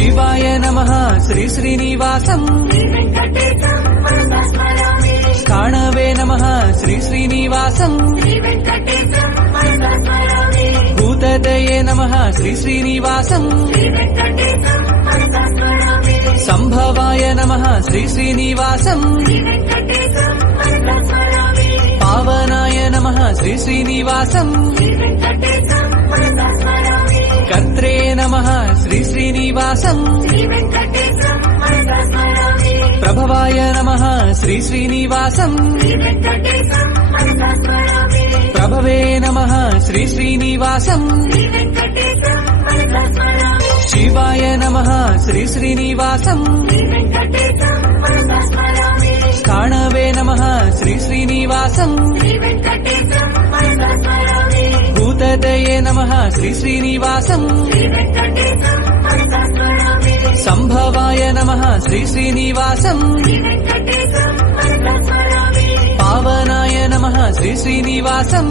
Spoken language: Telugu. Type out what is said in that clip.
శివాయ నమః శ్రీ శ్రీనివాసం కాణవే నమః శ్రీ శ్రీనివాసం భూతదయే నమః శ్రీ శ్రీనివాసం సంభవాయ నమః శ్రీ శ్రీనివాసం పావనాయ నమః శ్రీ శ్రీనివాసం కర్త్రే నమః శ్రీ శ్రీనివాసం ప్రభవాయ నమః శ్రీ శ్రీనివాసం ప్రభవే నమః శ్రీ శ్రీనివాసం శివాయ నమః శ్రీ శ్రీనివాసం కాణవే నమః శ్రీ శ్రీనివాసం భూతదయే నమః శ్రీ శ్రీనివాసం సంభవాయ నమః శ్రీ శ్రీనివాసం పావనాయ నమః శ్రీ శ్రీనివాసం